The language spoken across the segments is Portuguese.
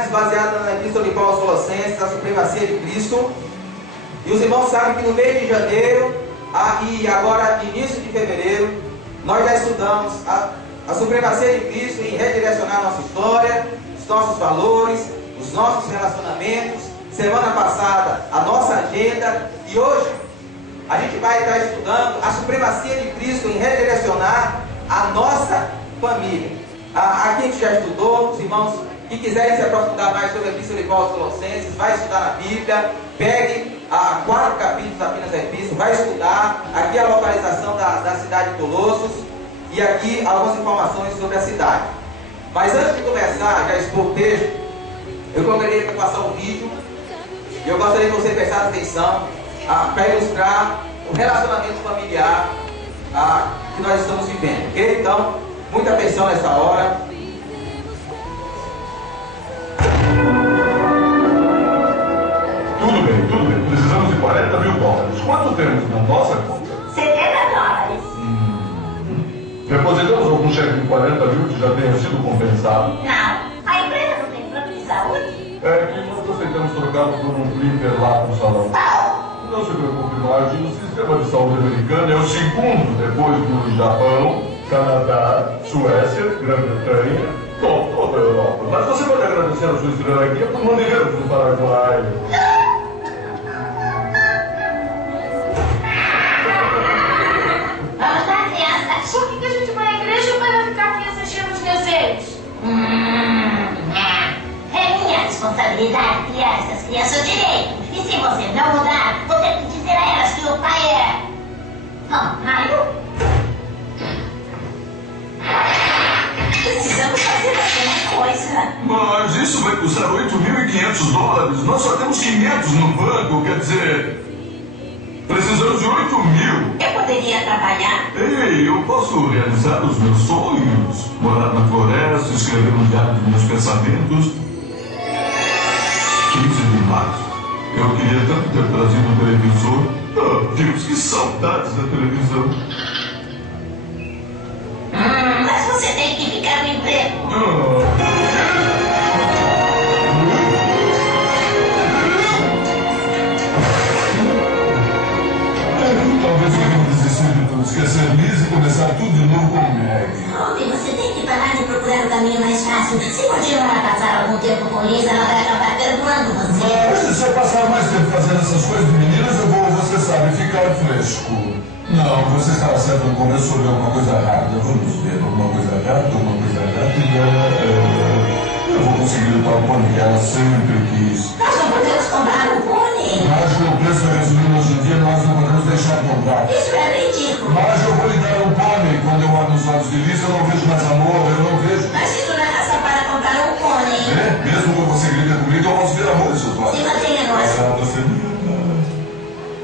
verdades baseadas na Epístola de Paulo aos Colossenses, a supremacia de Cristo. E os irmãos sabem que no mês de janeiro e agora início de fevereiro, nós já estudamos a supremacia de Cristo em redirecionar a nossa história, os nossos valores, os nossos relacionamentos. Semana passada, a nossa agenda, e hoje a gente vai estar estudando a supremacia de Cristo em redirecionar a nossa família. Aqui a gente já estudou. Os irmãos que quiserem se aprofundar mais sobre a Epístola de Paulo aos Colossenses, vai estudar na Bíblia, pegue 4 capítulos apenas da Epístola, vai estudar. Aqui a localização da cidade de Colossos e aqui algumas informações sobre a cidade. Mas antes de começar, já expor o texto, eu gostaria de passar um vídeo e eu gostaria que você prestasse atenção para ilustrar o relacionamento familiar que nós estamos vivendo, ok? Então, muita atenção nessa hora. Tudo bem. Precisamos de 40 mil dólares. Quanto temos na nossa conta? $70. Depositamos algum cheque de 40 mil que já tenha sido compensado? Não. A empresa não tem plano de saúde? É que nós aceitamos trocado por um printer lá no salão. Não se preocupe, Marge. O sistema de saúde americano é o segundo depois do Japão, Canadá, Suécia, Grã-Bretanha, toda a Europa. Mas você pode agradecer a sua cidadania por maneiras do Paraguai. Vamos lá, criança. Por que a gente vai à igreja ou vai ficar aqui assistindo os desenhos? É minha responsabilidade criar essas crianças direito. E se você não mudar, vou ter que dizer a elas que o pai é... maluco. Precisamos fazer alguma coisa. Mas isso vai custar $8.500. Nós só temos 500 no banco, quer dizer... Precisamos de 8 mil. Eu poderia trabalhar? Ei, eu posso realizar os meus sonhos. Morar na floresta, escrever um diário dos meus pensamentos. 15 de março. Eu queria tanto ter trazido um televisor. Oh, Deus, que saudades da televisão. Mas você tem que ficar no emprego. Talvez eu não desistir de tudo, esquecer Liz e começar tudo de novo com Meg. Homem, você tem que parar de procurar o caminho mais fácil. Se continuar a passar algum tempo com Liz, ela vai acabar perdoando você. Mas se eu passar mais tempo fazendo essas coisas de meninas, eu vou, você sabe, ficar fresco. Não, você estava certo no começo sobre alguma coisa errada. Vamos ver, alguma coisa errada. Eu vou conseguir o tal pônei que ela sempre quis. Nós não podemos comprar um pônei. Mas com o preço da gasolina hoje em dia, nós não podemos deixar de comprar. Isso é ridículo. Mas eu vou lhe dar um pônei. Quando eu olho nos olhos de Liz, eu não vejo mais amor, eu não vejo. Mas isso não é razão para comprar um pônei. É? Mesmo quando você grita comigo, eu posso ver amor em seus olhos. Se mantenha nós.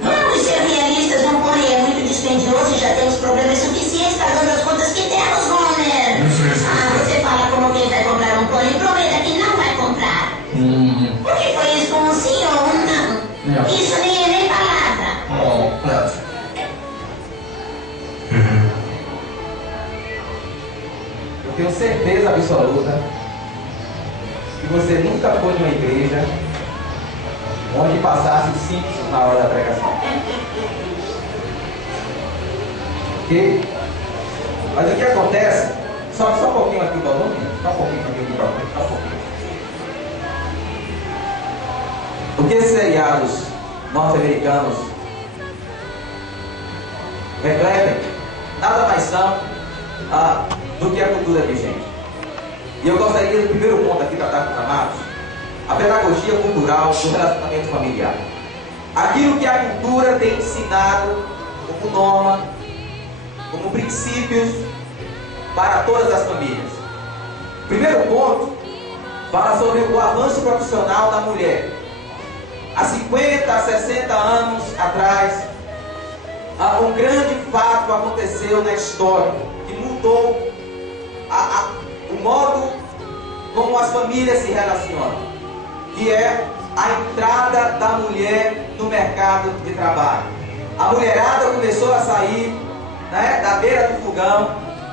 Vamos ser realistas, um pônei é muito dispendioso e já temos problemas suficientes pagando as contas que temos, Homer. Você fala como quem vai comprar um pônei, prometa que não vai comprar. Por que foi isso com um sim ou um não? Isso nem palavra. Eu tenho certeza absoluta que você nunca foi numa igreja onde passasse os cintos na hora da pregação. Ok? Mas o que acontece? Só um pouquinho aqui o volume. Só um pouquinho aqui o microfone. Só um pouquinho. Porque esses seriados norte-americanos refletem nada mais são do que a cultura vigente. E eu gostaria do primeiro ponto aqui para tratar com os amados, a pedagogia cultural do relacionamento familiar. Aquilo que a cultura tem ensinado como norma, como princípios para todas as famílias. Primeiro ponto, fala sobre o avanço profissional da mulher. Há 50, 60 anos atrás, um grande fato aconteceu na história que mudou o modo como as famílias se relacionam, que é a entrada da mulher no mercado de trabalho. A mulherada começou a sair, né, da beira do fogão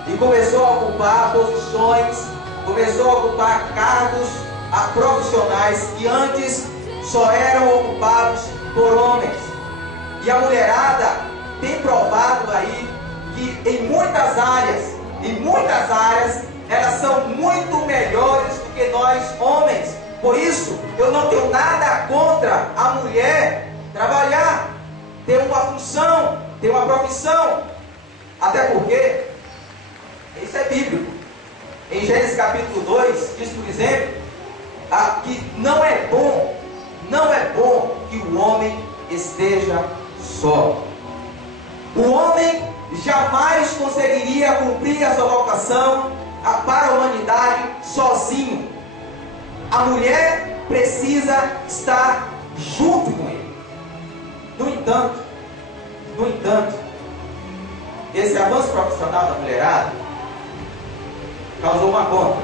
e começou a ocupar posições, começou a ocupar cargos profissionais que antes só eram ocupados por homens. E a mulherada tem provado aí que em muitas áreas, elas são muito melhores do que nós homens. Por isso, eu não tenho nada contra a mulher trabalhar, ter uma função, ter uma profissão. Até porque, isso é bíblico. Em Gênesis capítulo 2, diz, por exemplo, que não é bom que o homem esteja só. O homem jamais conseguiria cumprir a sua vocação para a humanidade sozinho. A mulher precisa estar junto com ele. No entanto, esse avanço profissional da mulherada causou uma conta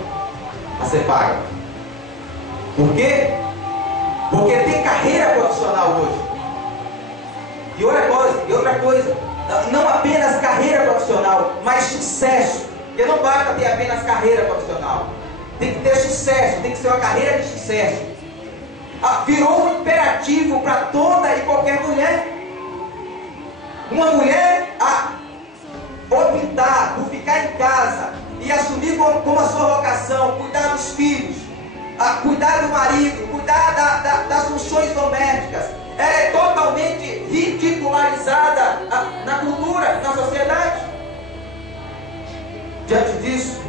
a ser paga. Por quê? Porque tem carreira profissional hoje. E outra coisa, não apenas carreira profissional, mas sucesso. Porque não basta ter apenas carreira profissional. Tem que ter sucesso, tem que ser uma carreira de sucesso. Virou um imperativo para toda e qualquer mulher. Uma mulher optar por ficar em casa e assumir como a sua vocação, cuidar dos filhos, cuidar do marido, cuidar das funções domésticas, ela é totalmente ridicularizada na cultura, na sociedade. Diante disso,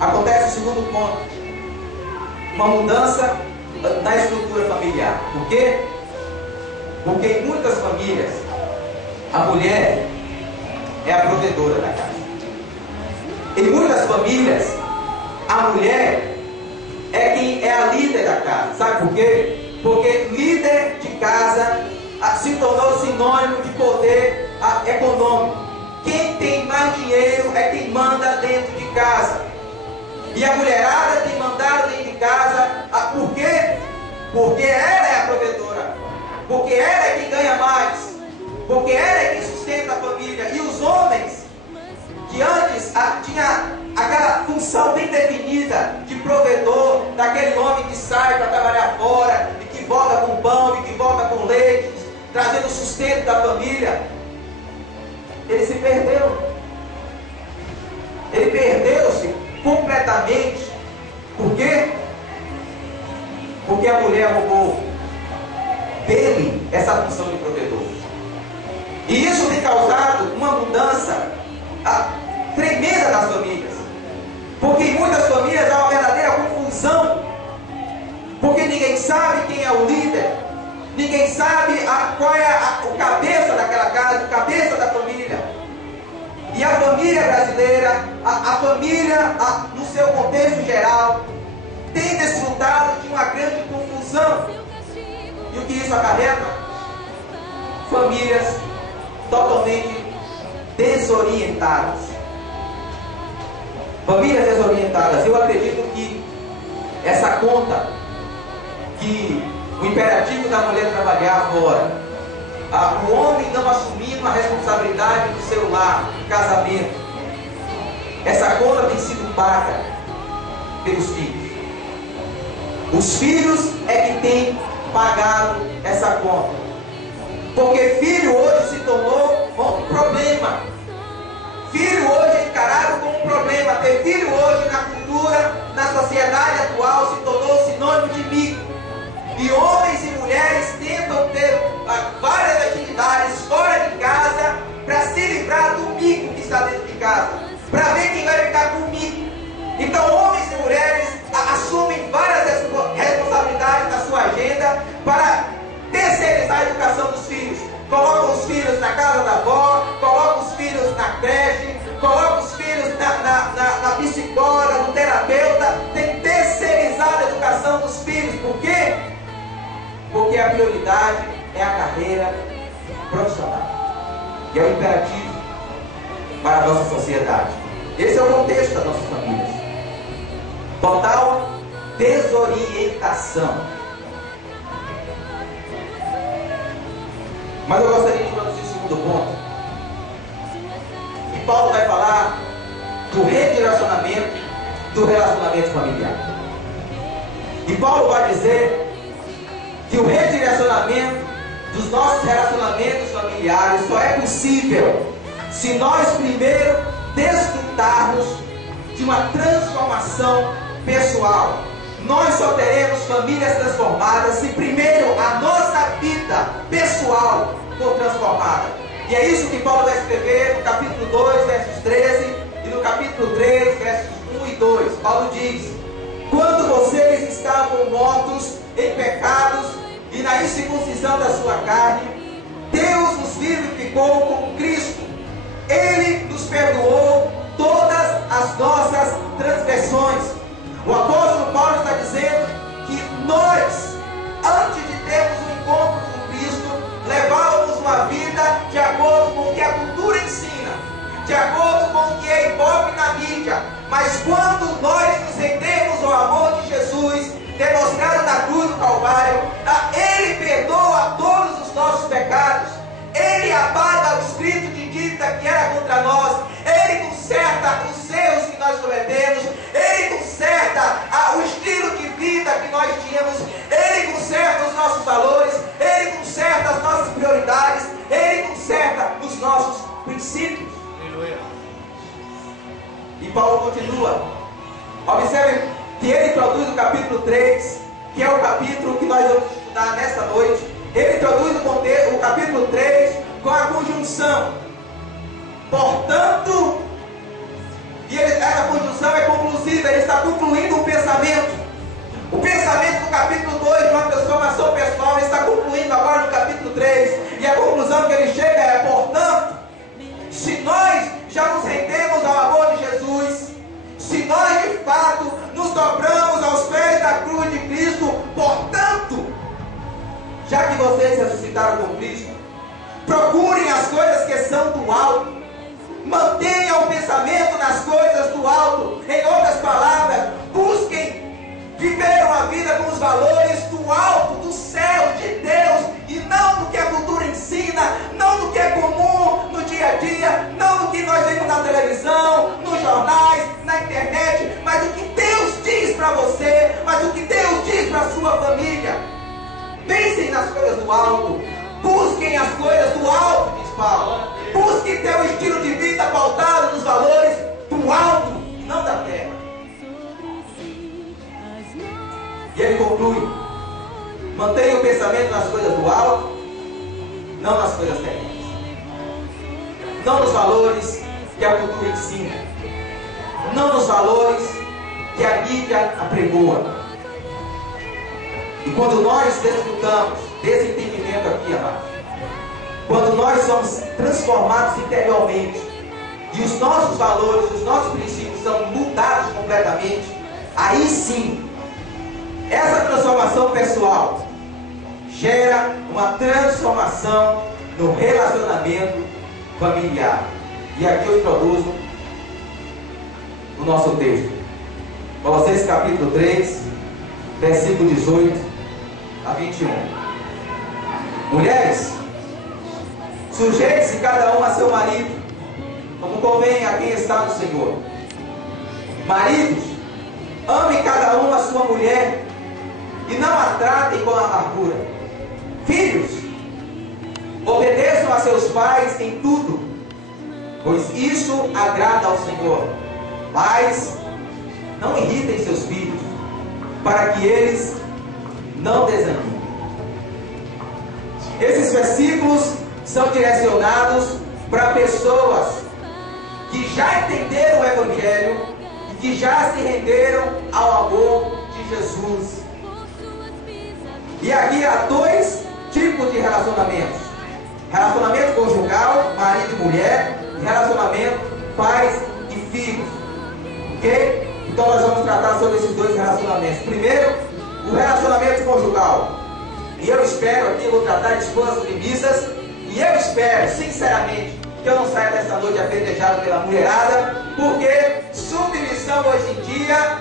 acontece o segundo ponto, uma mudança na estrutura familiar. Por quê? Porque em muitas famílias a mulher é a provedora da casa. Em muitas famílias a mulher é quem é a líder da casa. Sabe por quê? Porque líder de casa se tornou sinônimo de poder econômico. Quem tem mais dinheiro é quem manda dentro de casa. E a mulherada tem mandado dentro de casa. Por quê? Porque ela é a provedora. Porque ela é quem ganha mais. Porque ela é quem sustenta a família. E os homens, que antes tinha aquela função bem definida de provedor, daquele homem que sai para trabalhar fora, e que volta com pão, e que volta com leite, trazendo o sustento da família, ele se perdeu. Ele perdeu-se completamente. Por quê? Porque a mulher roubou dele essa função de provedor. E isso tem causado uma mudança tremenda nas famílias. Porque em muitas famílias há uma verdadeira confusão. Porque ninguém sabe quem é o líder. Ninguém sabe qual é o cabeça daquela casa, o cabeça da família. E a família brasileira, a família no seu contexto geral, tem desfrutado de uma grande confusão. E o que isso acarreta? Famílias totalmente desorientadas. Famílias desorientadas. Eu acredito que essa conta, que o imperativo da mulher trabalhar fora, o homem não assumindo a responsabilidade do seu lar, do casamento, essa conta tem sido paga pelos filhos. Os filhos é que têm pagado essa conta. Porque filho hoje se tornou um problema. Filho hoje é encarado como um problema. Ter filho hoje na cultura, na sociedade atual, se tornou sinônimo de mico. E homens e mulheres tentam ter várias atividades fora de casa para se livrar do mico que está dentro de casa, para ver quem vai ficar com o mico. Então homens e mulheres assumem várias responsabilidades na sua agenda para terceirizar a educação dos filhos. Colocam os filhos na casa da avó, colocam os filhos na creche, colocam os filhos na psicóloga, no terapeuta. Tem terceirizado a educação dos filhos. Por quê? Porque a prioridade é a carreira profissional. E é o imperativo para a nossa sociedade. Esse é o contexto das nossas famílias. Total desorientação. Mas eu gostaria de introduzir o segundo ponto. E Paulo vai falar do redirecionamento do relacionamento familiar. E Paulo vai dizer que o redirecionamento dos nossos relacionamentos familiares só é possível se nós primeiro desfrutarmos de uma transformação pessoal. Nós só teremos famílias transformadas se primeiro a nossa vida pessoal for transformada. E é isso que Paulo vai escrever no capítulo 2, versos 13, e no capítulo 3, versos 1 e 2. Paulo diz: quando vocês estavam mortos em pecados e na incircuncisão da sua carne, Deus nos vivificou com Cristo. Ele nos perdoou todas as nossas transgressões. O apóstolo Paulo está dizendo que nós, antes de termos um encontro com Cristo, levávamos uma vida de acordo com o que a cultura ensina, de acordo com o que é hipócrita na mídia. Mas quando nós nos rendemos ao amor de Jesus, demonstrado na cruz do Calvário, Ele perdoa todos os nossos pecados, Ele apaga o escrito de dívida que era contra nós, Ele conserta os erros que nós cometemos, Ele conserta o estilo de vida que nós tínhamos, Ele conserta os nossos valores, Ele conserta as nossas prioridades, Ele conserta os nossos princípios. E Paulo continua. Observe que ele introduz o capítulo 3, que é o capítulo que nós vamos estudar nesta noite. Ele introduz o capítulo 3 com a conjunção portanto, e essa conjunção é conclusiva, ele está concluindo o pensamento. O pensamento do capítulo 2 de uma transformação pessoal, ele está concluindo agora no capítulo 3. E a conclusão que ele chega é: portanto, se nós já nos rendemos ao amor de Jesus, se nós de fato nos dobramos aos pés da cruz de Cristo, portanto, já que vocês ressuscitaram com Cristo, procurem as coisas que são do alto, mantenham o pensamento nas coisas do alto. Em outras palavras, busquem viver uma vida com os valores do alto, do céu, de Deus, e não do que a cultura ensina, não do que é comum no dia a dia, não do que nós vemos na televisão, nos jornais, na internet, mas o que Deus diz para você, mas o que Deus diz para a sua família. Pensem nas coisas do alto, busquem as coisas do alto, diz Paulo. Busque ter um estilo de vida pautado nos valores do alto e não da terra. E ele conclui: mantenha o pensamento nas coisas do alto, não nas coisas terrenas, não nos valores que a cultura ensina, não nos valores que a mídia apregoa. E quando nós desfrutamos desse entendimento aqui, amados, quando nós somos transformados interiormente e os nossos valores, os nossos princípios são mudados completamente, aí sim, essa transformação pessoal gera uma transformação no relacionamento familiar. E aqui eu introduzo o nosso texto. Colossenses capítulo 3, versículo 18 a 21. Mulheres, sujeite-se cada um a seu marido, como convém a quem está no Senhor. Maridos, ame cada um a sua mulher, e não a tratem com amargura. Filhos, obedeçam a seus pais em tudo, pois isso agrada ao Senhor. Pais, não irritem seus filhos, para que eles não desanimem. Esses versículos são direcionados para pessoas que já entenderam o Evangelho e que já se renderam ao amor de Jesus. E aqui há dois tipos de relacionamentos: relacionamento conjugal, marido e mulher, e relacionamento pais e filhos. Ok? Então nós vamos tratar sobre esses dois relacionamentos. Primeiro, o relacionamento conjugal. E eu espero aqui, eu vou tratar de suas premissas, e eu espero, sinceramente, que eu não saia dessa noite apedrejado pela mulherada, porque submissão hoje em dia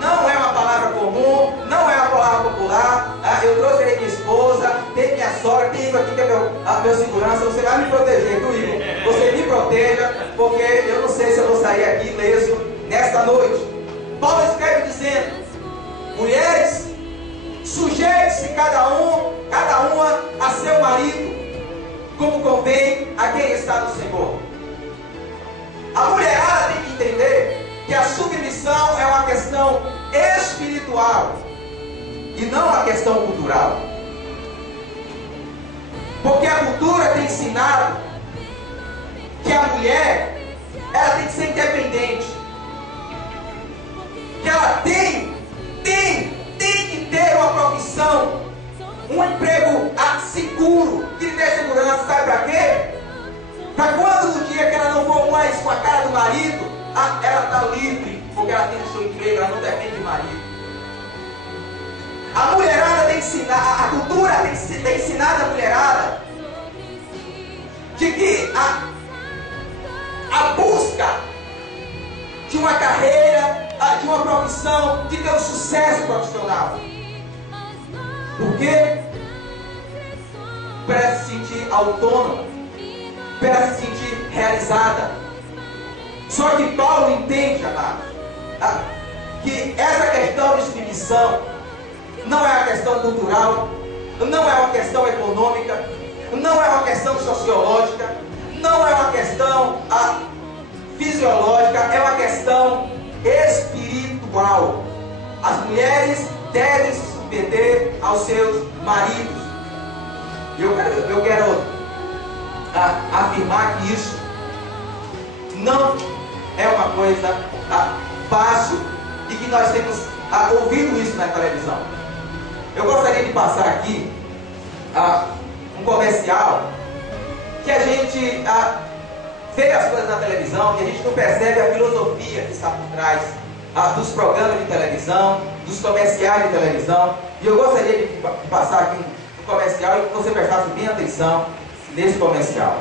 não é uma palavra comum, não é uma palavra popular. Eu trouxe aí minha esposa, tem minha sogra, tem Igor aqui que é meu segurança. Você vai me proteger, viu, Igor? Você me proteja, porque eu não sei se eu vou sair aqui ileso nesta noite. Paulo escreve dizendo: mulheres, Sujeite-se cada uma a seu marido, como convém a quem está no Senhor. A mulherada tem que entender que a submissão é uma questão espiritual e não uma questão cultural. Porque a cultura tem ensinado que a mulher, ela tem que ser independente, que ela tem que ter uma profissão, um emprego seguro, que lhe dê segurança. Sabe para quê? Para quando no dia que ela não for mais com a cara do marido, ela está livre, porque ela tem o seu emprego, ela não depende do marido. A mulherada tem que ensinar, a cultura tem ensinado a mulherada de que a busca de uma carreira, de uma profissão, de ter um sucesso profissional. Por quê? Para se sentir autônoma, para se sentir realizada. Só que Paulo entende, amados, que essa questão de submissão não é uma questão cultural, não é uma questão econômica, não é uma questão sociológica, não é uma questão fisiológica, é uma questão espiritual. As mulheres devem se submeter aos seus maridos. Eu quero afirmar que isso não é uma coisa fácil e que nós temos ouvido isso na televisão. Eu gostaria de passar aqui um comercial que a gente vê as coisas na televisão, que a gente não percebe a filosofia que está por trás dos programas de televisão, dos comerciais de televisão. E eu gostaria de passar aqui um comercial e que você prestasse bem atenção nesse comercial.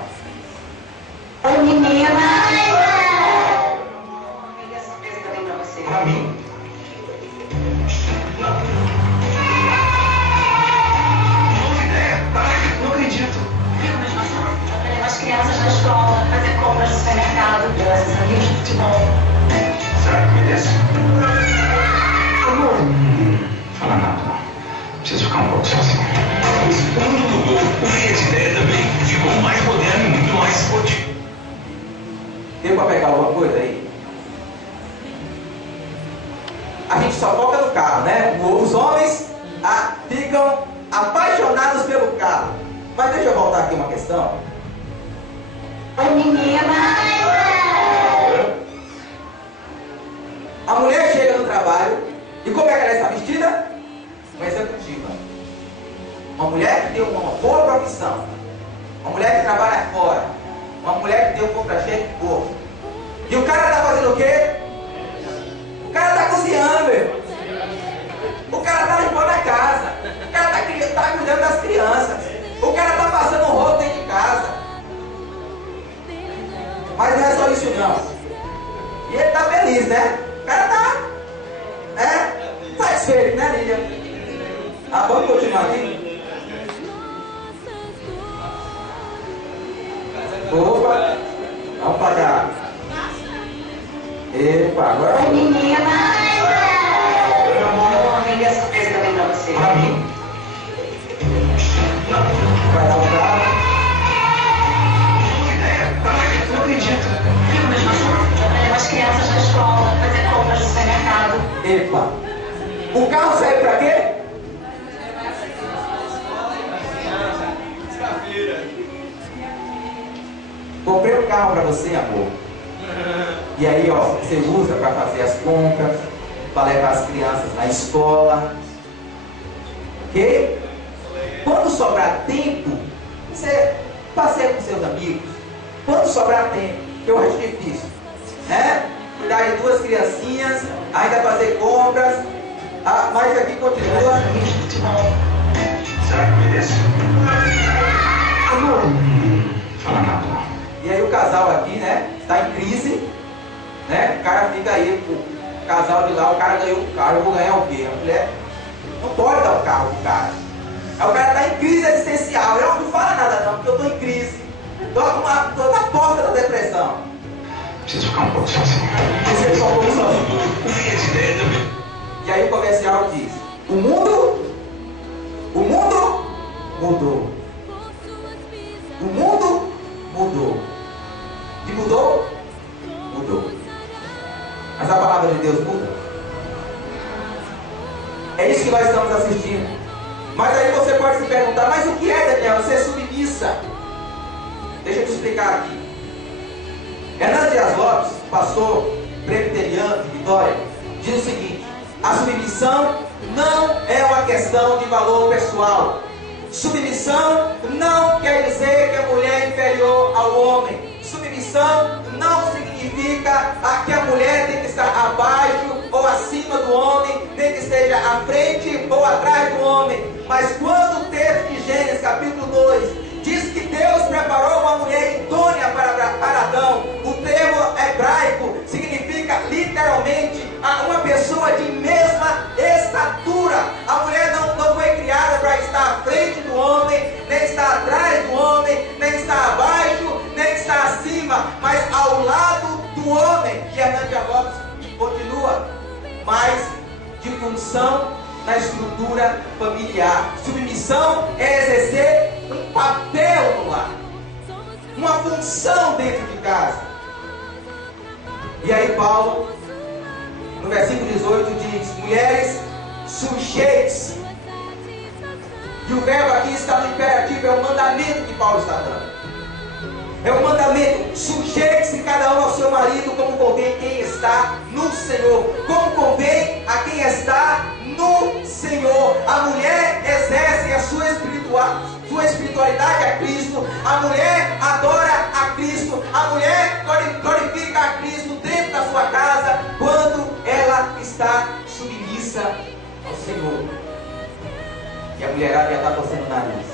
Oi, menina! Pra mim? Não acredito. Eu levo as crianças na escola, fazer compras no supermercado, graças a Deus, futebol. Será que me desce? Amor. Fala nada, não. Preciso ficar um pouco sozinho. O mundo mudou. O Fiat Ideia também ficou mais moderno e muito mais esportivo. Deu para pegar alguma coisa aí? A gente só foca no carro, né? Os homens ficam apaixonados pelo carro. Mas deixa eu voltar aqui uma questão. Oi, menina! A mulher chega no trabalho e como é que ela está vestida? Uma executiva. Uma mulher que tem uma boa profissão. Uma mulher que trabalha fora. Uma mulher que tem um contra-cheque boa. E o cara está fazendo o quê? O cara está cozinhando, meu. O cara está limpando a casa. O cara está cuidando das crianças. O cara está passando um rolo dentro de casa. Mas não é só isso não. E ele está feliz, né? O cara está satisfeito, né, Lídia? Vamos continuar aqui? Opa! Vamos pagar. Epa, agora. Oi, menina! Amor, vem essa surpresa também pra você. Pra mim? Vai dar um carro. Não acredito. Eu levo as crianças na escola, fazer compras no supermercado. Epa! O carro serve pra quê? Comprei um carro pra você, amor. E aí, ó, você usa para fazer as compras, para levar as crianças na escola. Ok? Quando sobrar tempo, você passeia com seus amigos. Quando sobrar tempo, que eu acho difícil, né? Cuidar de duas criancinhas, ainda fazer compras. Mas aqui continua. Será que me desce? Amor. Fala nada, não. E aí o casal aqui, né? Está em crise, né? O cara fica aí, o casal de lá, o cara ganhou o carro, eu vou ganhar o quê? A mulher não pode dar o carro pro cara. Aí o cara está em crise existencial. Eu não falo nada não, porque eu estou em crise. Estou na porta da depressão. Preciso ficar um pouco sozinho. Preciso ficar um pouco sozinho. O Fiat Ideia também. E aí o comercial diz: o mundo palavra de Deus muda? É isso que nós estamos assistindo. Mas aí você pode se perguntar, mas o que é, Daniel? Ser submissa? Deixa eu te explicar aqui. Hernando Dias Lopes, pastor presbiteriano de Vitória, diz o seguinte: a submissão não é uma questão de valor pessoal. Submissão não quer dizer que a mulher é inferior ao homem. Submissão não significa que a mulher tem que estar abaixo ou acima do homem, nem que esteja à frente ou atrás do homem. Mas quando o texto de Gênesis capítulo 2 diz que Deus preparou uma mulher idônea para Adão, o termo hebraico significa literalmente uma pessoa de mesma estatura. A mulher não foi criada para estar à frente do homem, nem estar atrás do homem, nem estar abaixo, nem estar acima, mas ao lado do homem. E Hernando Dias Lopes continua, mas de função na estrutura familiar. Submissão é exercer um papel no lar, uma função dentro de casa. E aí Paulo, no versículo 18 diz: mulheres, sujeitem-se. E o verbo aqui está no imperativo, é o mandamento que Paulo está dando. É o mandamento: sujeite-se cada um ao seu marido, como convém quem está no Senhor. Como convém a quem está no Senhor. A mulher exerce a sua espiritualidade a Cristo. A mulher adora a Cristo. A mulher glorifica a Cristo dentro da sua casa, quando ela está submissa ao Senhor. E a mulherada já está torcendo o nariz.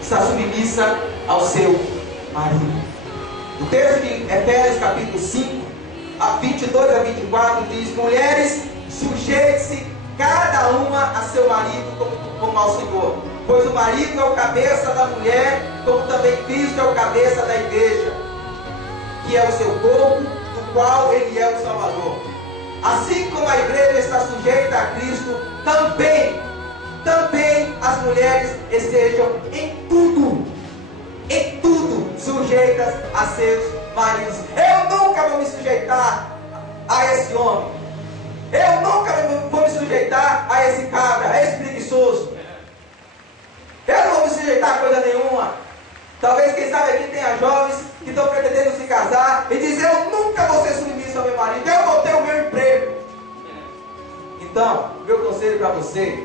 Está submissa ao seu marido. O texto de Efésios capítulo 5, a 22 a 24 diz: mulheres, sujeite-se cada uma a seu marido como ao Senhor, pois o marido é o cabeça da mulher, como também Cristo é o cabeça da igreja, que é o seu corpo, do qual ele é o Salvador. Assim como a igreja está sujeita a Cristo, também as mulheres estejam em tudo sujeitas a seus maridos. Eu nunca vou me sujeitar a esse homem. Eu nunca vou me sujeitar a esse cabra, a esse preguiçoso. Eu não vou me sujeitar a coisa nenhuma. Talvez, quem sabe aqui tenha jovens que estão pretendendo se casar e dizer: eu nunca vou ser submisso ao meu marido, eu vou ter o meu emprego. Então, meu conselho para você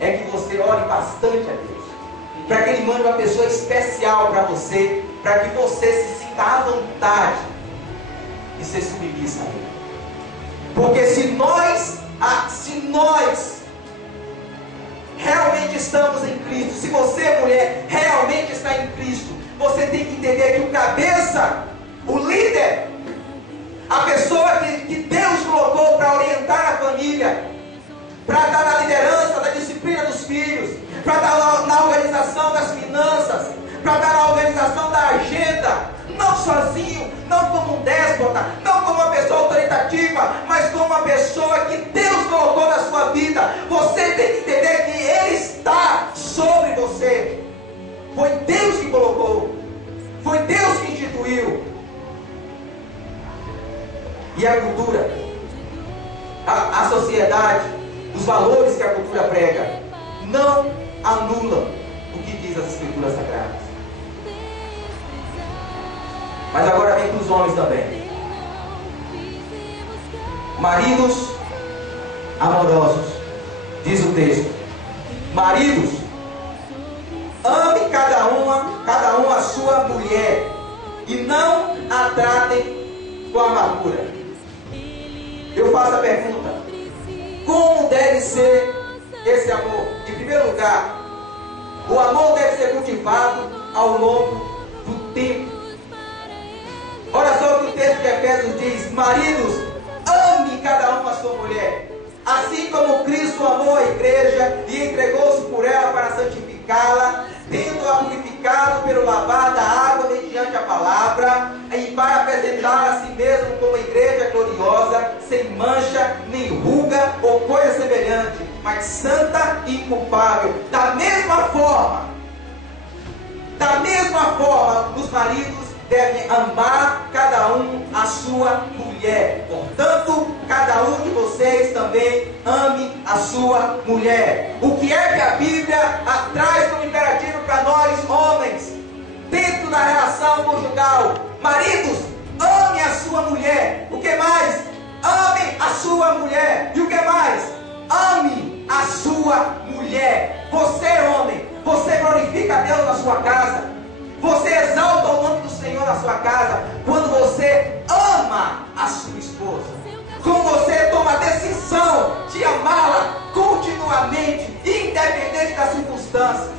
é que você ore bastante a Deus, para que Ele mande uma pessoa especial para você, para que você se sinta à vontade de ser submissa a Ele. Porque se nós realmente estamos em Cristo, se você, mulher, realmente está em Cristo, você tem que entender que o cabeça, o líder, a pessoa que Deus colocou para orientar a família, para dar na liderança da disciplina dos filhos, para dar na organização das finanças, para dar na organização da agenda, não sozinho, não como um déspota, não como uma pessoa autoritativa, mas como uma pessoa que Deus colocou na sua vida. Você tem que entender que Ele está sobre você. Foi Deus que colocou, foi Deus que instituiu. E a cultura, a sociedade, os valores que a cultura prega, não anulam o que diz as Escrituras Sagradas. Mas agora vem para os homens também. Maridos amorosos, diz o texto: maridos, ame cada um a sua mulher, e não a tratem com amargura. Eu faço a pergunta: como deve ser esse amor? Em primeiro lugar, o amor deve ser cultivado ao longo do tempo. Olha só o que o texto de Efésios diz: maridos, ame cada um a sua mulher, assim como Cristo amou a igreja e entregou-se por ela para santificá-la, tendo-a purificado pelo lavar da água mediante a palavra, e para apresentar a si mesmo como igreja gloriosa, sem mancha, nem ruga ou coisa semelhante, mas santa e inculpável. Da mesma forma, os maridos devem amar cada um a sua mulher. Portanto, cada um de vocês também ame a sua mulher. O que é que a Bíblia traz como imperativo para nós, homens, dentro da relação conjugal? Maridos, ame a sua mulher. O que mais? Ame a sua mulher. E o que mais? Ame a sua mulher. Você, homem, você glorifica a Deus na sua casa. Você exalta o nome do Senhor na sua casa quando você ama a sua esposa. Quando você toma a decisão de amá-la continuamente, independente das circunstâncias.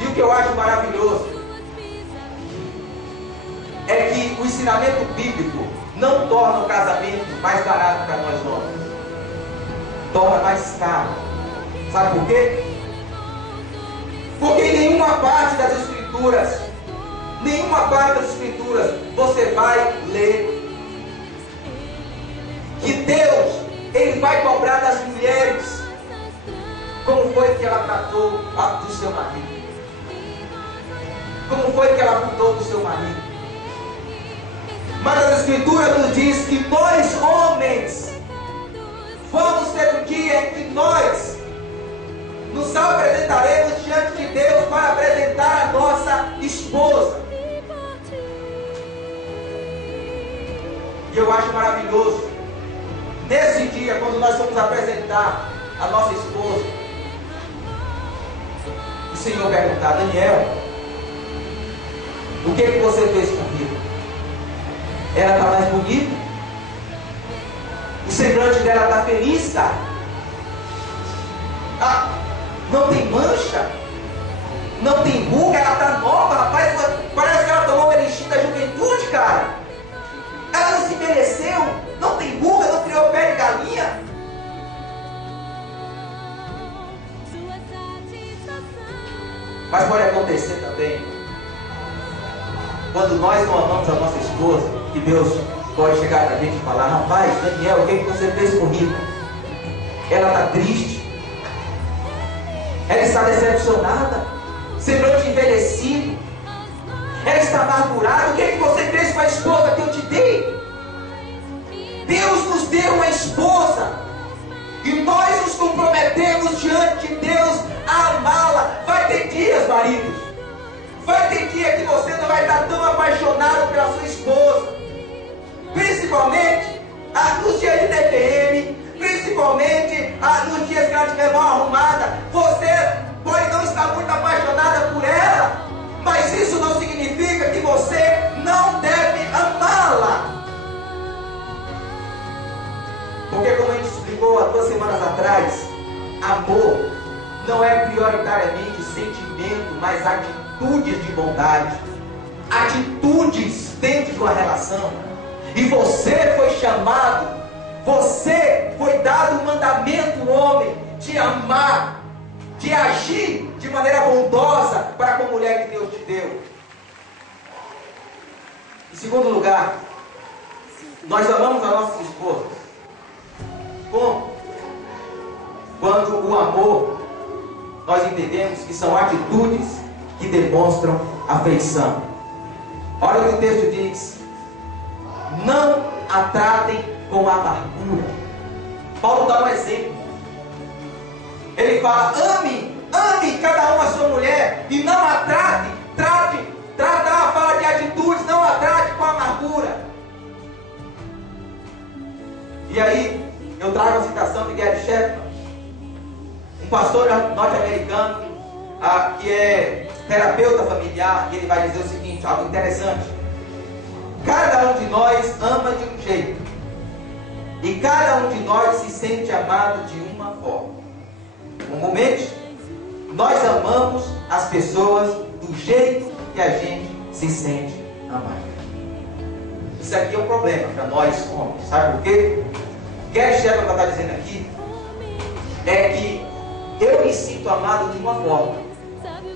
E o que eu acho maravilhoso é que o ensinamento bíblico não torna o casamento mais barato para nós homens. Torna mais caro. Sabe por quê? Porque em nenhuma parte das Escrituras, você vai ler que Deus, Ele vai cobrar das mulheres como foi que ela tratou do seu marido. Como foi que ela cuidou do seu marido. Mas a Escritura nos diz que nós, homens, vamos ter um dia em que nós nos apresentaremos diante de Deus para apresentar a nossa esposa. E eu acho maravilhoso, nesse dia, quando nós vamos apresentar a nossa esposa, o Senhor perguntar: Daniel, o que você fez comigo? Ela está mais bonita? O semblante dela está feliz, cara? Não tem mancha? Não tem ruga? Ela está nova, rapaz. Parece que ela tomou o elixir da juventude, cara. Ela não se envelheceu. Não tem ruga, não criou pé de galinha. Mas pode acontecer também, quando nós não amamos a nossa esposa, que Deus pode chegar para a gente e falar: rapaz, Daniel, o que você fez comigo? Ela está triste. Ela está decepcionada, semblante envelhecido. Ela está amargurada. O que você fez com a esposa que eu te dei? Deus nos deu uma esposa, e nós nos comprometemos diante de Deus a amá-la. Vai ter dias, maridos, vai ter dia que você não vai estar tão apaixonado pela sua esposa, principalmente nos dias de TPM, principalmente nos dias que ela estiver mal arrumada. Você pode não estar muito apaixonada por ela, mas isso não significa que você não deve amá-la. Porque, como a gente explicou há 2 semanas atrás, amor não é prioritariamente sentimento, mas atitudes de bondade, atitudes dentro de uma relação. E você foi chamado, você foi dado o mandamento, homem, de amar, de agir de maneira bondosa para com a mulher que Deus te deu. Em segundo lugar, nós amamos a nossas esposas. Como? Quando o amor, nós entendemos que são atitudes que demonstram afeição. Olha o que o texto diz: não a tratem com amargura. Paulo dá um exemplo. Ele fala: ame cada um a sua mulher, e não a trate, fala de atitudes, não a trate com amargura. E aí, eu trago a citação de Gary Chapman, um pastor norte-americano, que é terapeuta familiar, e ele vai dizer o seguinte, algo interessante: cada um de nós ama de um jeito, e cada um de nós se sente amado de uma forma. Comumente, nós amamos as pessoas do jeito que a gente se sente amado. Isso aqui é um problema para nós homens. Sabe por quê? O que a Shepard está dizendo aqui é que eu me sinto amado de uma forma,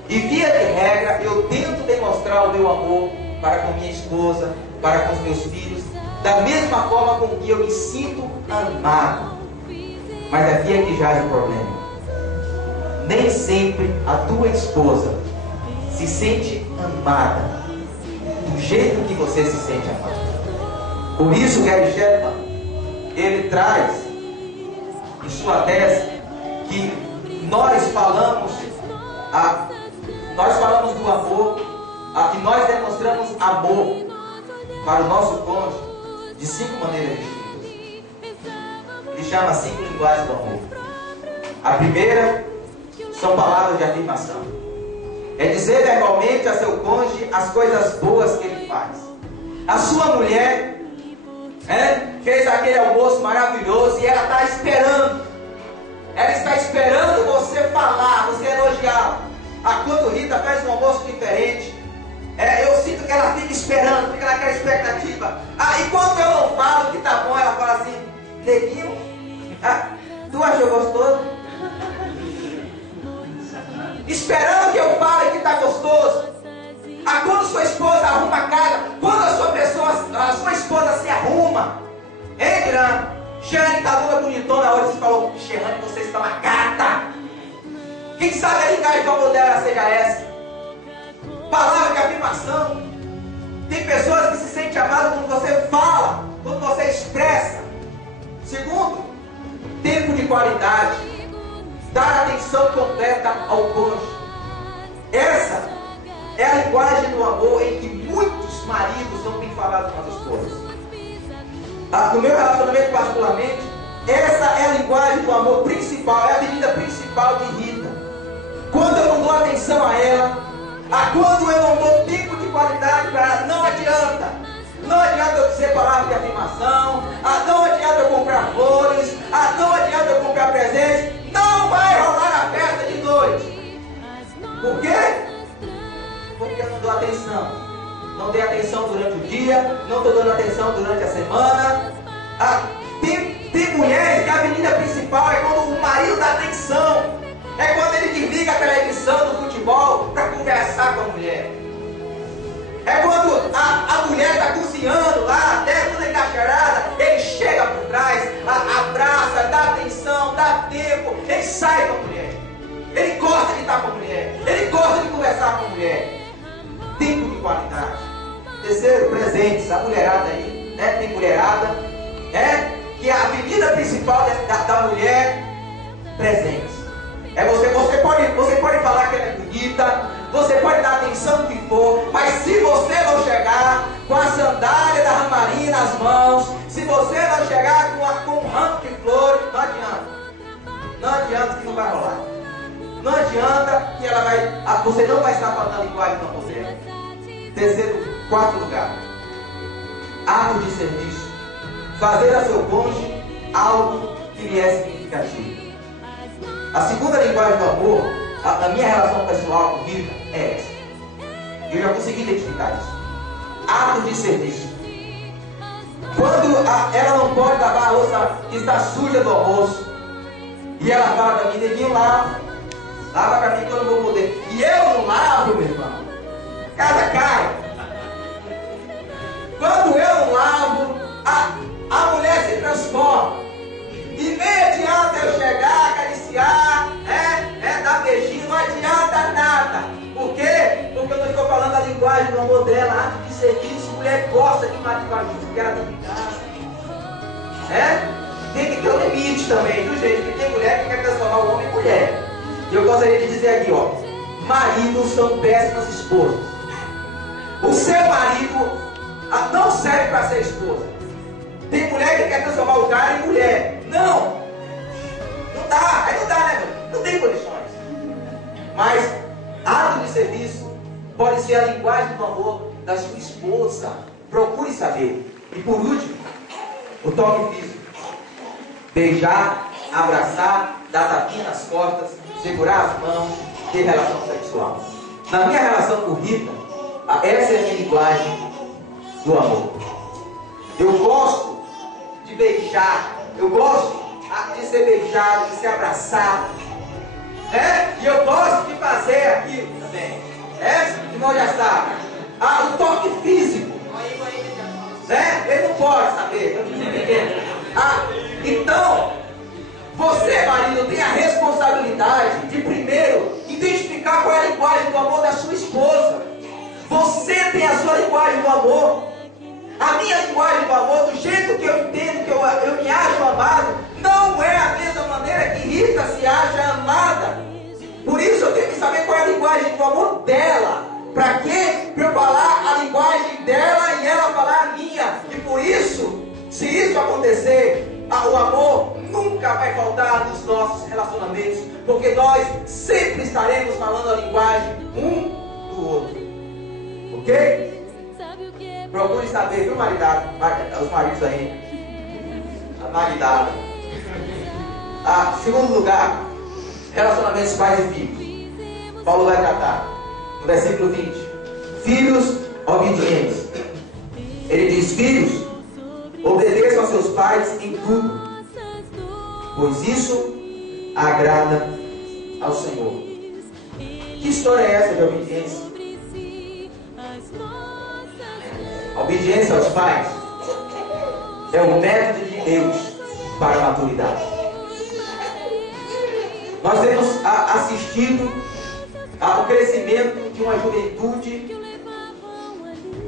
e via de regra eu tento demonstrar o meu amor para com minha esposa, para com os meus filhos, da mesma forma com que eu me sinto amado. Mas aqui é que já é o problema. Nem sempre a tua esposa se sente amada jeito que você se sente amado. Por isso, Gary Chapman, ele traz em sua tese que nós falamos do amor, que nós demonstramos amor para o nosso cônjuge de 5 maneiras distintas. Ele chama 5 linguagens do amor. A primeira são palavras de afirmação. É dizer verbalmente a seu cônjuge as coisas boas que ele faz. A sua mulher fez aquele almoço maravilhoso e ela está esperando. Ela está esperando você falar, você elogiar. Quando Rita faz um almoço diferente, eu sinto que ela fica esperando, fica naquela expectativa. E quando eu não falo que tá bom, ela fala assim: neguinho, tu achou gostoso? Esperando que eu fale que tá gostoso. Quando sua esposa arruma a casa, quando a sua esposa se arruma, hein, Miranda? Xerane tá toda bonitona, na hora você falou: Xerane, você está uma gata. Quem sabe a linguagem do amor dela seja essa? Palavra de afirmação. Tem pessoas que se sentem amadas quando você fala, quando você expressa. Segundo, tempo de qualidade. Dar atenção completa ao cônjuge. Essa é a linguagem do amor em que muitos maridos não têm falado com as esposas. No meu relacionamento particularmente, essa é a linguagem do amor principal, é a avenida principal de Rita. Quando eu não dou atenção a ela, quando eu não dou tempo de qualidade para ela, não adianta. Não adianta eu dizer palavras de afirmação, não adianta eu comprar flores, não adianta eu comprar presentes, não vai rolar a festa de noite. Por quê? Porque eu não dou atenção. Não dei atenção durante o dia, não estou dando atenção durante a semana. Tem mulheres que a avenida principal é quando o marido dá atenção. É quando ele desliga a televisão do futebol para conversar com a mulher. É quando a mulher está cozinhando lá, até toda encaixarada, ele chega por trás, abraça, dá atenção, dá tempo, ele sai com a mulher. Ele gosta de estar com a mulher, ele gosta de conversar com a mulher. Tempo de qualidade. Terceiro, presentes. A mulherada aí, tem mulherada, que a avenida principal da mulher, presentes. Você pode falar que ela é bonita, você pode dar atenção no que for, mas se você não chegar com a sandália da ramarinha nas mãos, se você não chegar com um ramo de flores, não adianta. Não adianta que não vai rolar. Não adianta que ela vai. Você não vai estar falando a linguagem do amor dela. Quarto lugar. Ato de serviço. Fazer a seu cônjuge algo que lhe é significativo. A segunda linguagem do amor, na minha relação pessoal com Rita, é essa. Eu já consegui identificar isso. Ato de serviço. Quando ela não pode lavar a louça que está suja do almoço, e ela fala para mim: neguinho, lava para mim que eu não vou poder. E eu não lavo, meu irmão. Casa cai. Quando eu não lavo, a mulher se transforma. E nem adianta eu chegar, acariciar, dar beijinho, não adianta nada. Por quê? Porque eu não estou falando a linguagem do amor dela, ato de serviço. Mulher gosta de marido porque ela tem que dar. Tem que ter um limite também, do jeito que tem mulher que quer transformar o homem em mulher. E eu gostaria de dizer aqui, maridos são péssimas esposas. O seu marido não serve para ser esposa. Tem mulher que quer transformar o cara em mulher. Não dá, aí não dá, né, meu? Não tem condições. Mas ato de serviço pode ser a linguagem do amor da sua esposa. Procure saber. E por último, o toque físico. Beijar, abraçar, dar tapinha nas costas, segurar as mãos, ter relação sexual. Na minha relação com Rita, essa é a minha linguagem do amor. Eu gosto de beijar, eu gosto de ser beijado, de ser abraçado, e eu gosto de fazer aquilo também, irmão já sabe, o toque físico, ele não pode saber, então, você, marido, tem a responsabilidade de primeiro identificar qual é a linguagem do amor da sua esposa. Você tem a sua linguagem do amor. A minha linguagem do amor, do jeito que eu entendo, que eu me acho amado, não é a mesma maneira que Rita se acha amada. Por isso eu tenho que saber qual é a linguagem do amor dela. Para quê? Para eu falar a linguagem dela e ela falar a minha. E por isso, se isso acontecer, o amor nunca vai faltar nos nossos relacionamentos, porque nós sempre estaremos falando a linguagem um do outro. Ok? Procure saber, viu, maridado? Os maridos aí. A maridada. Segundo lugar, relacionamentos pais e filhos. Paulo vai tratar no versículo 20. Filhos obedientes. Ele diz: filhos, obedeçam a seus pais em tudo, pois isso agrada ao Senhor. Que história é essa de obediência? A obediência aos pais é o método de Deus para a maturidade. Nós temos assistido ao crescimento de uma juventude,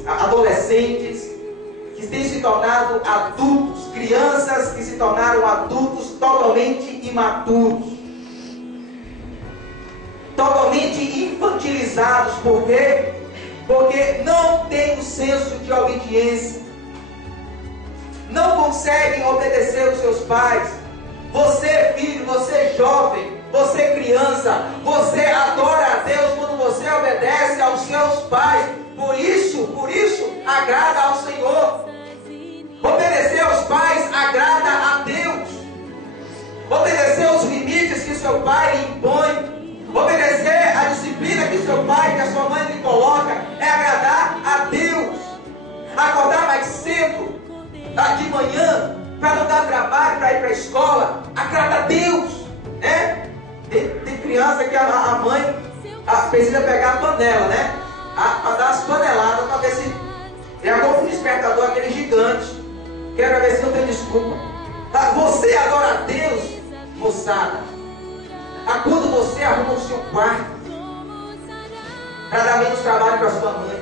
adolescentes que têm se tornado adultos, crianças que se tornaram adultos totalmente imaturos, totalmente infantilizados. Por quê? Porque não tem o senso de obediência, não conseguem obedecer aos seus pais. Você filho, você jovem, você criança, você adora a Deus quando você obedece aos seus pais. Por isso agrada ao Senhor. Obedecer aos pais agrada a Deus. Obedecer aos limites que seu pai lhe impõe, obedecer a disciplina que seu pai, que a sua mãe lhe coloca, é agradar a Deus. Acordar mais cedo, de manhã, para não dar trabalho, para ir para a escola, agrada a Deus. Tem criança que a mãe precisa pegar a panela, né? Para dar as paneladas, para ver se um despertador, aquele gigante. Quero ver se não tem desculpa. Você adora a Deus, moçada, quando você arruma o seu quarto para dar menos trabalho para sua mãe.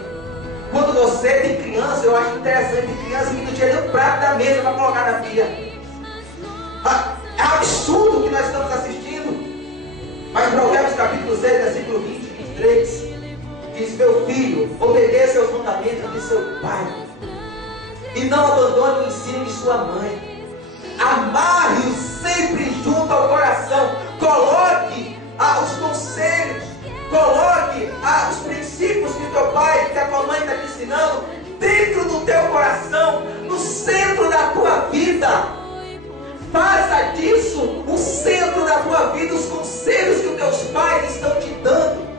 Quando você tem criança, eu acho interessante, tem criança que não tira nem o prato da mesa para colocar na pia. É absurdo o que nós estamos assistindo. Mas Provérbios capítulo 6, versículo 20 e 23 diz: meu filho, obedeça aos mandamentos de seu pai e não abandone o ensino de sua mãe. Amarre-os sempre junto ao coração. Coloque os conselhos, coloque os princípios que teu pai, que a tua mãe está te ensinando dentro do teu coração, no centro da tua vida. Faça disso o centro da tua vida, os conselhos que os teus pais estão te dando.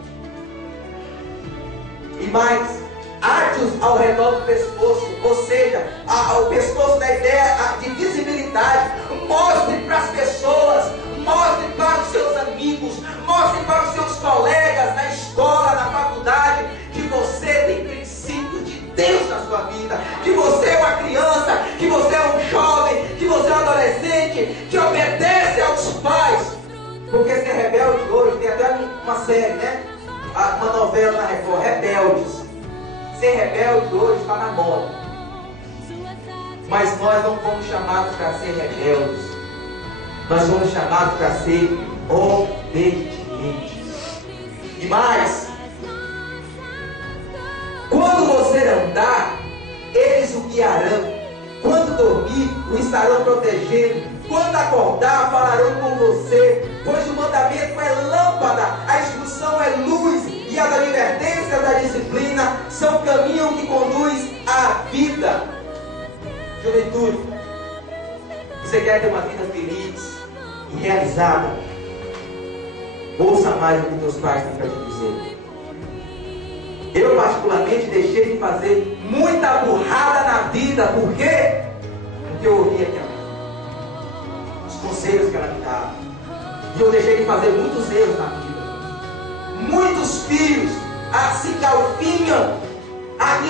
E mais, ate-os ao redor do pescoço, ou seja, ao pescoço da ideia de visibilidade. Mostre para as pessoas, mostre para os seus amigos, mostre para os seus colegas na escola, na faculdade, que você tem princípios de Deus na sua vida, que você é uma criança, que você é um jovem, que você é um adolescente, que obedece aos pais. Porque ser rebelde hoje, tem até uma série, né? Uma novela na Record, Rebeldes. Ser rebelde hoje está na moda. Mas nós não fomos chamados para ser rebeldes. Nós fomos chamados para ser obedientes. E mais, quando você andar, eles o guiarão. Quando dormir, o estarão protegendo. Quando acordar, falarão com você. Pois o mandamento é lâmpada, a instrução é luz, e as advertências da disciplina são o caminho que conduz à vida. Juventude, você quer ter uma vida feliz e realizada? Ouça mais o que teus pais têm para te dizer. Eu particularmente deixei de fazer muita burrada na vida. Por quê? Porque eu ouvia minha mãe, os conselhos que ela me dava, e eu deixei de fazer muitos erros na vida. Muitos filhos se galfinham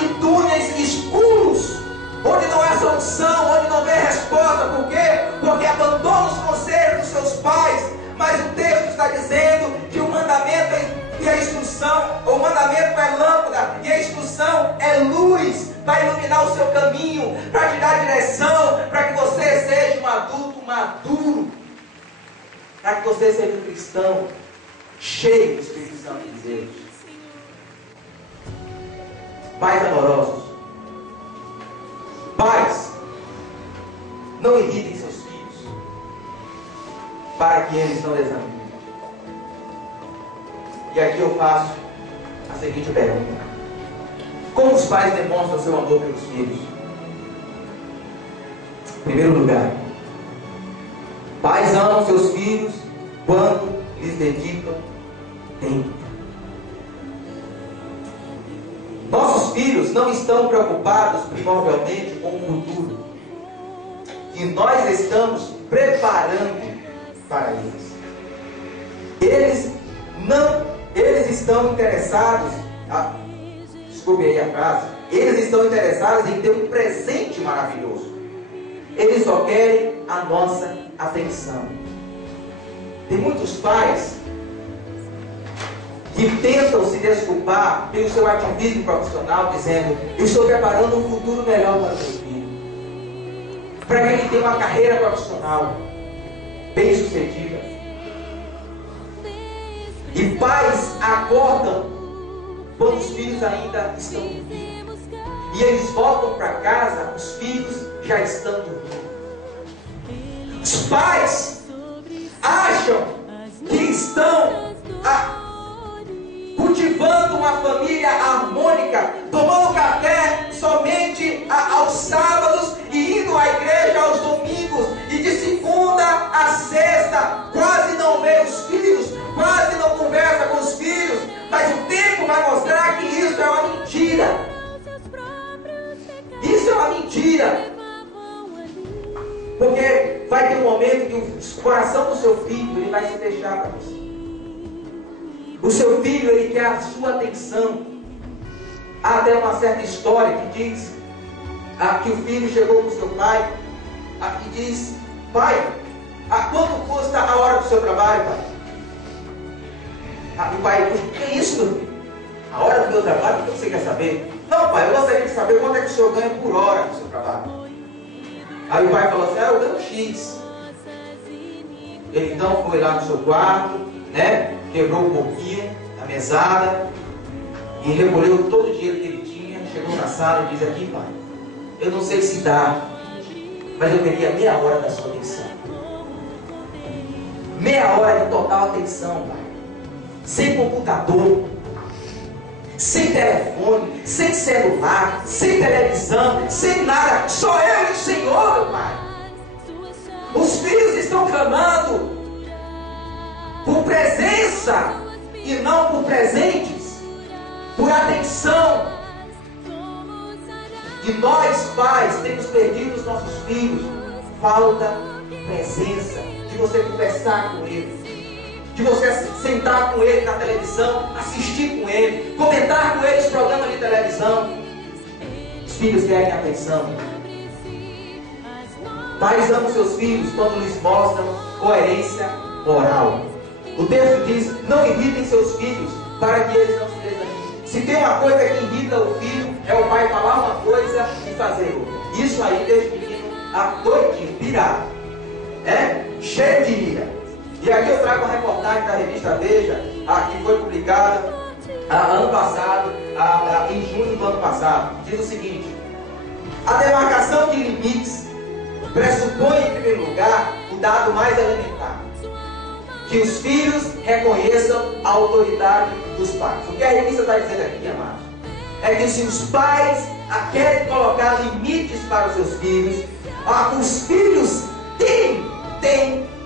em túneis escuros, onde não há solução, onde não vem resposta. Por quê? Porque abandonam os conselhos dos seus pais. Mas o texto está dizendo que o mandamento e a instrução, o mandamento mandamento é lâmpada e a instrução é luz para iluminar o seu caminho, para te dar direção, para que você seja um adulto maduro, para que você seja um cristão cheio do Espírito Santo de Deus. Pais amorosos, pais, não irritem seus filhos, para que eles não desanimem. E aqui eu faço a seguinte pergunta: como os pais demonstram seu amor pelos filhos? Em primeiro lugar, pais amam seus filhos quando lhes dedicam tempo. Nossos filhos não estão preocupados primordialmente com o futuro que nós estamos preparando para eles. Eles estão interessados, desculpe aí a frase, eles estão interessados em ter um presente maravilhoso. Eles só querem a nossa atenção. Tem muitos pais que tentam se desculpar pelo seu ativismo profissional, dizendo: eu estou preparando um futuro melhor para o meu filho, para que ele tenha uma carreira profissional bem sucedida. E pais acordam quando os filhos ainda estão dormindo, e eles voltam para casa, os filhos já estão dormindo. Os pais acham que estão cultivando uma família harmônica, tomando café somente aos sábados e indo à igreja aos domingos, e de segunda a sexta quase não vê os filhos, quase não conversa com os filhos. Mas o tempo vai mostrar que isso é uma mentira. Isso é uma mentira. Porque vai ter um momento que o coração do seu filho ele vai se deixar para você. O seu filho, ele quer a sua atenção. Há até uma certa história que diz que o filho chegou para o seu pai e diz: pai, quanto custa a hora do seu trabalho, pai? E o pai diz: que é isso, meu filho? A hora do meu trabalho? O que você quer saber? Não, pai, eu gostaria de saber quanto é que o senhor ganha por hora no seu trabalho. Aí o pai falou assim: eu ganho X. Ele então foi lá no seu quarto, né? Quebrou um pouquinho a mesada e recolheu todo o dinheiro que ele tinha. Chegou na sala e disse: aqui, pai, eu não sei se dá, mas eu queria meia hora da sua atenção. Meia hora de total atenção, pai. Sem computador, sem telefone, sem celular, sem televisão, sem nada, só eu e o Senhor, meu pai. Os filhos estão clamando por presença e não por presentes, por atenção. E nós, pais, temos perdido os nossos filhos. Falta presença, de você conversar com ele, de você sentar com ele na televisão, assistir com ele, comentar com ele os programas de televisão. Os filhos querem atenção. Pais amam seus filhos quando lhes mostram coerência moral. O texto diz: não irritem seus filhos, para que eles não se desanimem. Se tem uma coisa que irrita o filho, é o pai falar uma coisa e fazer outra. Isso aí deixa o menino doidinho, pirado, cheio de ira. E aqui eu trago uma reportagem da revista Veja, que foi publicada ano passado, em junho do ano passado. Diz o seguinte: a demarcação de limites pressupõe, em primeiro lugar, o dado mais elementar: que os filhos reconheçam a autoridade dos pais. O que a revista está dizendo aqui, amados, é que se os pais querem colocar limites para os seus filhos, os filhos têm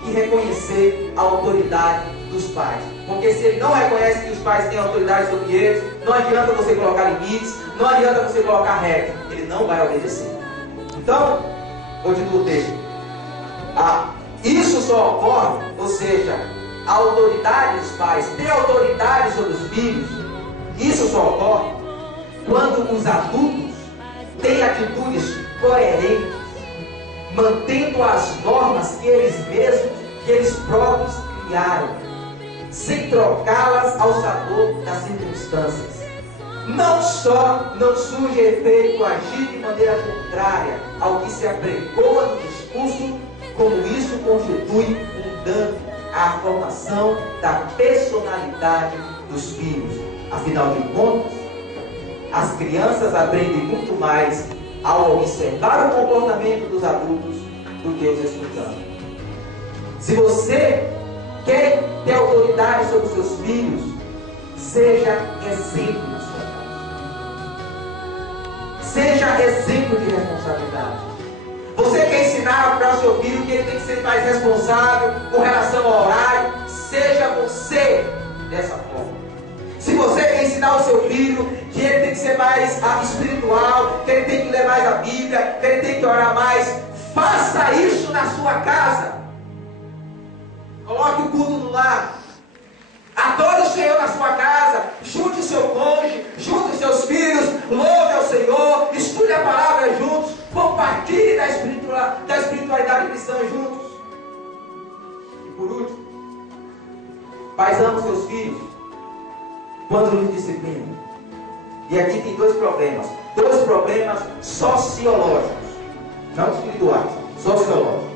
que reconhecer a autoridade dos pais. Porque se ele não reconhece que os pais têm autoridade sobre eles, não adianta você colocar limites, não adianta você colocar regras, ele não vai obedecer. Então, continua o texto. Isso só ocorre, ou seja, a autoridade dos pais, ter autoridade sobre os filhos, isso só ocorre quando os adultos têm atitudes coerentes, mantendo as normas que eles próprios criaram, sem trocá-las ao sabor das circunstâncias. não só não surge efeito agir de maneira contrária ao que se apregoa no discurso, como isso constitui um dano à formação da personalidade dos filhos. Afinal de contas, as crianças aprendem muito mais ao observar o comportamento dos adultos do que os escutando. Se você quer ter autoridade sobre os seus filhos, seja exemplo na sua casa. Seja exemplo de responsabilidade. Você quer ensinar para o seu filho que ele tem que ser mais responsável com relação ao horário, seja você dessa forma. Se você quer ensinar o seu filho que ele tem que ser mais espiritual, que ele tem que ler mais a Bíblia, que ele tem que orar mais, faça isso na sua casa. Coloque o culto no lar. Adore o Senhor na sua casa. Junte o seu cônjuge, junte os seus filhos, louve ao Senhor, estude a palavra juntos, compartilhe da espiritualidade cristã juntos. E por último, pais, amem seus filhos quando lhes disciplinam. E aqui tem dois problemas sociológicos, não espirituais, sociológicos.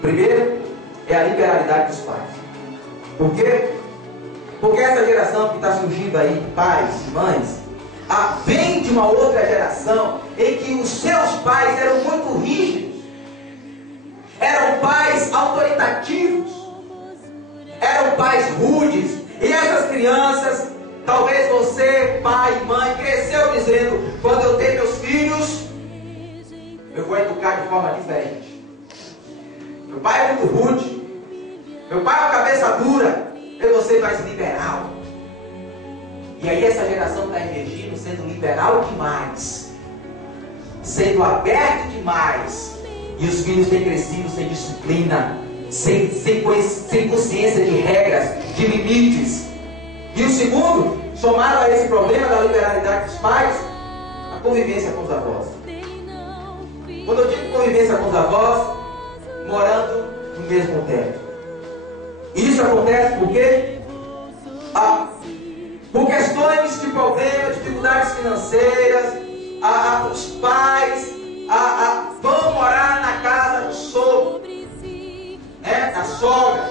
Primeiro é a liberalidade dos pais. Por quê? Porque essa geração que está surgindo aí, pais, mães, vem de uma outra geração em que os seus pais eram muito rígidos, eram pais autoritativos, eram pais rudes, e essas crianças, talvez você, pai, mãe, cresceu dizendo: quando eu ter meus filhos, eu vou educar de forma diferente. Meu pai é muito rude, meu pai é uma cabeça dura, eu vou ser mais liberal. E aí essa geração está emergindo, sendo liberal demais, sendo aberto demais, e os filhos têm crescido sem disciplina, sem consciência de regras, de limites. E o segundo, somado a esse problema da liberalidade dos pais, a convivência com os avós. Quando eu digo convivência com os avós, morando no mesmo teto. E isso acontece por quê? Por questões de problemas, dificuldades financeiras, os pais vão morar na casa do sogro, da sogra,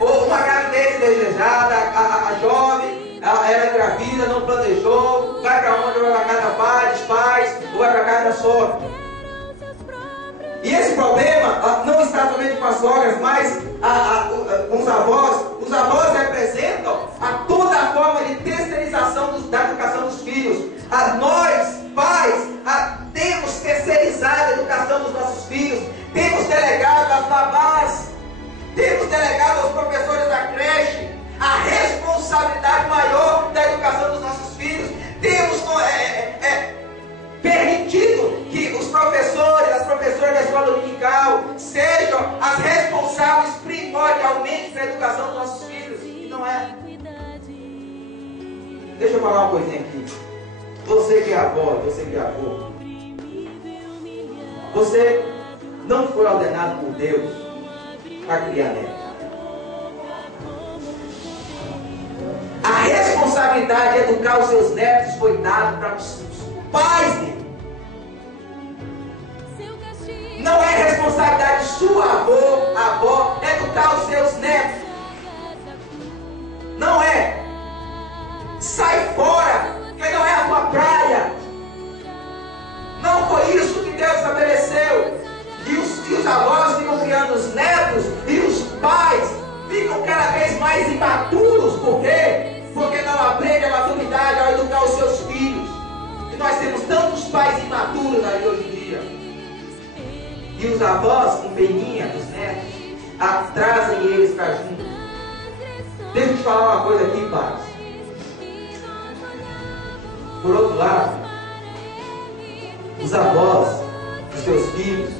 ou uma gravidez desejada, a jovem, ela é engravida, não planejou, vai para onde? Vai para a casa dos pais, ou vai para a casa da sogra. E esse problema não está somente com as sogras, mas com os avós. Os avós representam toda a forma de terceirização da educação dos filhos. Nós, pais, temos terceirizado a educação dos nossos filhos. Temos delegado às babás, temos delegado aos professores da creche a responsabilidade maior da educação dos nossos filhos. Temos permitido que os professores, as professoras da escola dominical sejam as responsáveis primordialmente pela educação dos nossos filhos. E não é. Deixa eu falar uma coisinha aqui. Você que é avó, você que é avô, você não foi ordenado por Deus para criar neto. A responsabilidade de educar os seus netos foi dada para os pais dele. Não é responsabilidade sua, avó, educar os seus netos. Não é. Sai fora, que não é a tua praia. Não foi isso que Deus estabeleceu. E os avós ficam criando os netos, e os pais ficam cada vez mais imaturos. Por quê? Porque não aprendem a maturidade ao educar os seus filhos. E nós temos tantos pais imaturos aí hoje em dia. E os avós, com peninha dos netos, trazem eles para junto. Deixa eu te falar uma coisa aqui, pais. Por outro lado, os avós dos seus filhos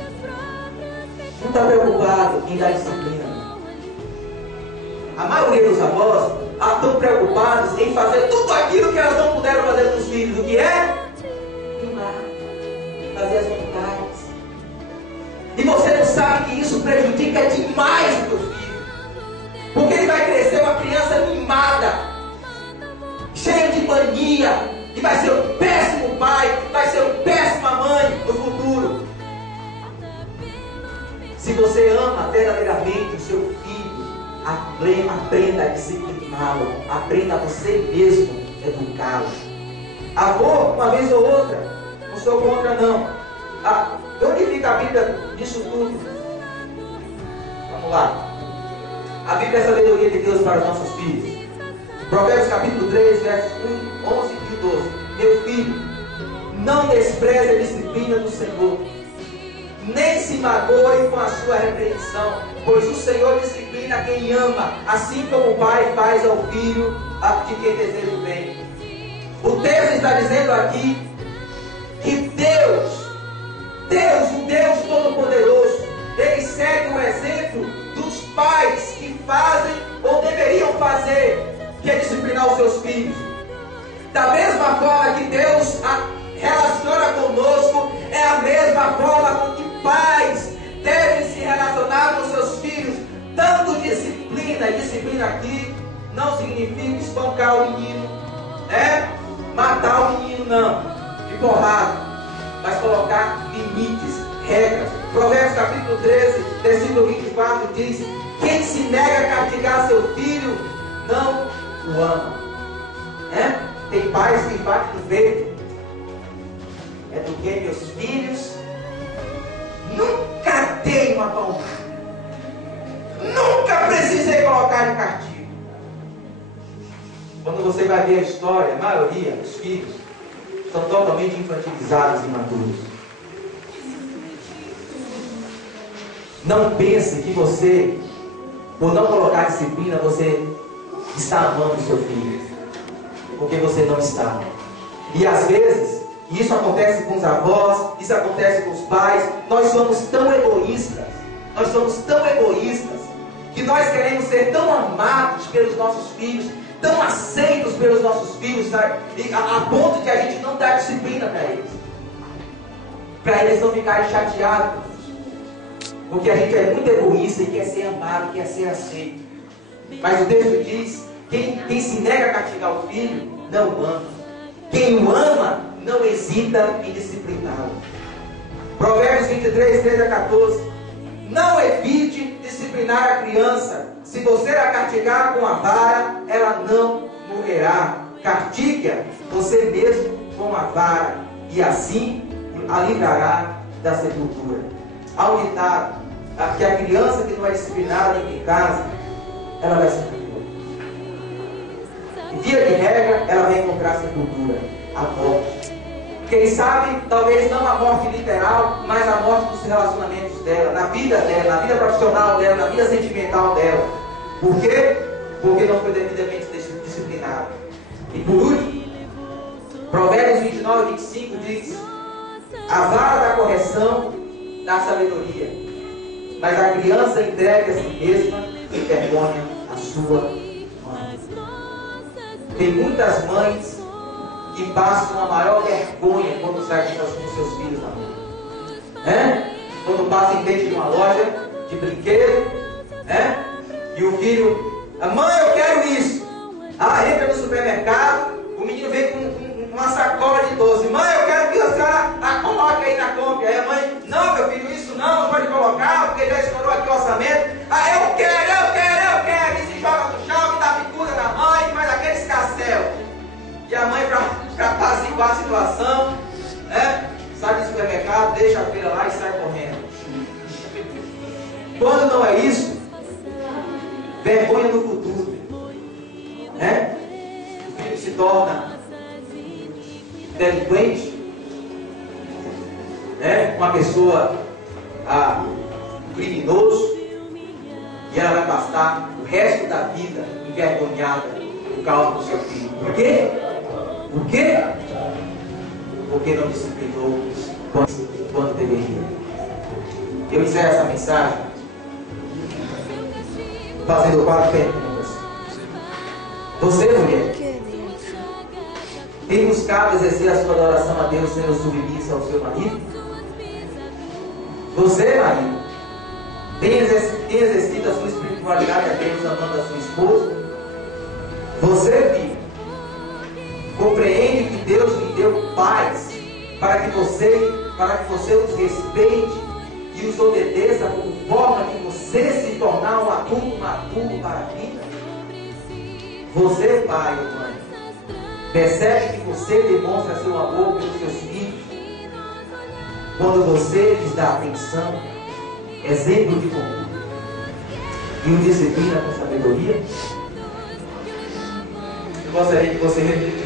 não estão preocupados em dar disciplina. A maioria dos avós estão preocupados em fazer tudo aquilo que elas não puderam fazer com os filhos. O que é? Mimar, fazer as vontades. E você não sabe que isso prejudica demais o teu filho. Porque ele vai crescer uma criança mimada, cheia de mania. vai ser um péssimo pai, vai ser uma péssima mãe no futuro. Se você ama verdadeiramente o seu filho, aprenda a discipliná-lo, aprenda a você mesmo educá-lo. Avô, uma vez ou outra, não sou contra não. Onde fica a Bíblia nisso tudo? Vamos lá. A Bíblia é a sabedoria de Deus para os nossos filhos. Provérbios capítulo 3, versos 11 e 12. Meu filho, não despreze a disciplina do Senhor, nem se magoe com a sua repreensão, pois o Senhor disciplina quem ama, assim como o pai faz ao filho de quem deseja o bem. O texto está dizendo aqui que Deus, o Deus Todo-Poderoso, Ele segue o exemplo dos pais que fazem ou deveriam fazer, que é disciplinar os seus filhos. Da mesma forma que Deus relaciona conosco, é a mesma forma com que pais devem se relacionar com seus filhos, dando disciplina. E disciplina aqui não significa espancar o menino, matar o menino, não, de porrada, mas colocar limites, regras. Provérbios capítulo 13, versículo 24 diz: quem se nega a castigar seu filho não o ama. Tem pais que batem no peito. Eduquei meus filhos, nunca dei uma palmada, nunca precisei colocar em castigo. Quando você vai ver a história, a maioria dos filhos são totalmente infantilizados e imaturos. Não pense que você, por não colocar disciplina, você está amando o seu filho, porque você não está. E às vezes, isso acontece com os avós, isso acontece com os pais, nós somos tão egoístas, que nós queremos ser tão amados pelos nossos filhos, tão aceitos pelos nossos filhos, a ponto de a gente não dar disciplina para eles não ficarem chateados, porque a gente é muito egoísta e quer ser amado, quer ser aceito. Mas o texto diz: quem se nega a castigar o filho, não o ama. Quem o ama, não hesita em discipliná-lo. Provérbios 23, 13 a 14. Não evite disciplinar a criança. Se você a castigar com a vara, ela não morrerá. Castigue-a você mesmo com a vara, e assim a livrará da sepultura. Há um ditado que a criança que não é disciplinada em casa, ela vai ser sepultura. Em via de regra, ela vai encontrar a sepultura, a morte. Quem sabe, talvez não a morte literal, mas a morte dos relacionamentos dela, na vida profissional dela, na vida sentimental dela. Por quê? Porque não foi devidamente disciplinada. E por último, Provérbios 29, 25 diz: a vara da correção dá sabedoria, mas a criança entregue a si mesma envergonha a sua mãe. Tem muitas mães que passam a maior vergonha quando saem com seus filhos na rua. Quando passa em frente de uma loja de brinquedo, e o filho: mãe, eu quero isso. Ela entra no supermercado, o menino vem com uma sacola de doce. Mãe, eu quero que a senhora a coloque aí na compra. Aí a mãe: não, meu filho, isso não pode colocar, porque já estourou aqui o orçamento. Eu quero. E se joga no chão, me dá bicuda na mãe, faz aquele escarcéu. E a mãe, para apaziguar a situação, sai do supermercado, deixa a feira lá e sai correndo. Quando não é isso, vergonha no futuro. O filho se torna delinquente, uma pessoa criminoso, e ela vai passar o resto da vida envergonhada por causa do seu filho. Por quê? Porque não disciplinou quando deveria. Eu encerro essa mensagem fazendo 4 perguntas. Você, mulher, tem buscado exercer a sua adoração a Deus sendo submissa ao seu marido? Você, marido, tem exercido a sua espiritualidade a Deus amando a sua esposa? Você, filho, compreende que Deus lhe para que você os respeite e os obedeça como forma de você se tornar um adulto maduro para a vida? Você, pai ou mãe, percebe que você demonstra seu amor pelos seus filhos quando você lhes dá atenção, exemplo de conduta e o disciplina com sabedoria? Eu gostaria que você refletisse